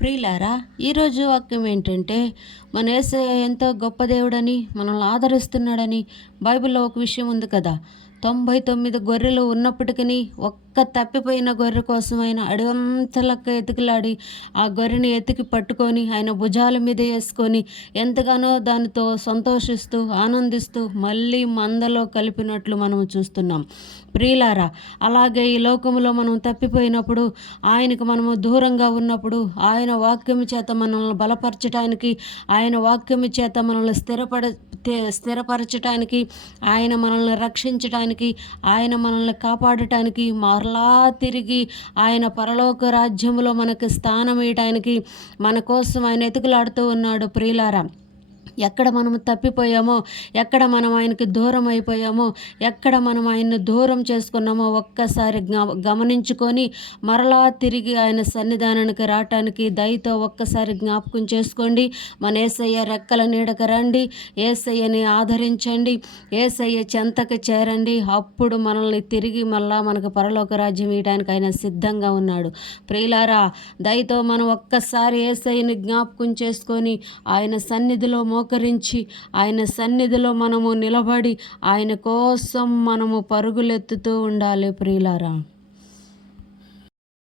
ప్రియులారా, ఈరోజు వాక్యం ఏంటంటే మన యేసయ్య ఎంతో గొప్ప దేవుడని, మనల్ని ఆదరిస్తున్నాడని బైబిల్లో ఒక విషయం ఉంది కదా. 99 గొర్రెలు ఉన్నప్పటికీ ఒక్క తప్పిపోయిన గొర్రె కోసం ఆయన అడవంతలక్క ఎతికిలాడి ఆ గొర్రెని ఎతికి పట్టుకొని ఆయన భుజాల మీద వేసుకొని ఎంతగానో దానితో సంతోషిస్తూ ఆనందిస్తూ మళ్ళీ మందలో కలిపినట్లు మనం చూస్తున్నాం. ప్రియులారా, అలాగే ఈ లోకంలో మనం తప్పిపోయినప్పుడు, ఆయనకు మనము దూరంగా ఉన్నప్పుడు, ఆయన వాక్యము చేత మనల్ని బలపరచటానికి, ఆయన వాక్యము చేత మనల్ని స్థిరపరచటానికి, ఆయన మనల్ని రక్షించటానికి, ఆయన మనల్ని కాపాడటానికి, మరలా తిరిగి ఆయన పరలోక రాజ్యములో మనకు స్థానం ఇవ్వటానికి మన కోసం ఆయన ఎతుకులాడుతూ ఉన్నాడు. ప్రియులారా, ఎక్కడ మనము తప్పిపోయామో, ఎక్కడ మనం ఆయనకి దూరం అయిపోయామో, ఎక్కడ మనం ఆయన్ని దూరం చేసుకున్నామో ఒక్కసారి గమనించుకొని మరలా తిరిగి ఆయన సన్నిధానానికి రావటానికి దయతో ఒక్కసారి జ్ఞాపకం చేసుకోండి. మన యేసయ్య రెక్కల నీడకు రండి, యేసయ్యని ఆదరించండి, యేసయ్య చెంతకు చేరండి. అప్పుడు మనల్ని తిరిగి మళ్ళా మనకు పరలోక రాజ్యం ఇవ్వడానికి ఆయన సిద్ధంగా ఉన్నాడు. ప్రియులారా, దయతో మనం ఒక్కసారి యేసయ్యని జ్ఞాపకం చేసుకొని ఆయన సన్నిధిలో మోకరించి ఆయన సన్నిధిలో మనము నిలబడి ఆయన కోసం మనము పరుగులెత్తుతూ ఉండాలి. ప్రియులారా.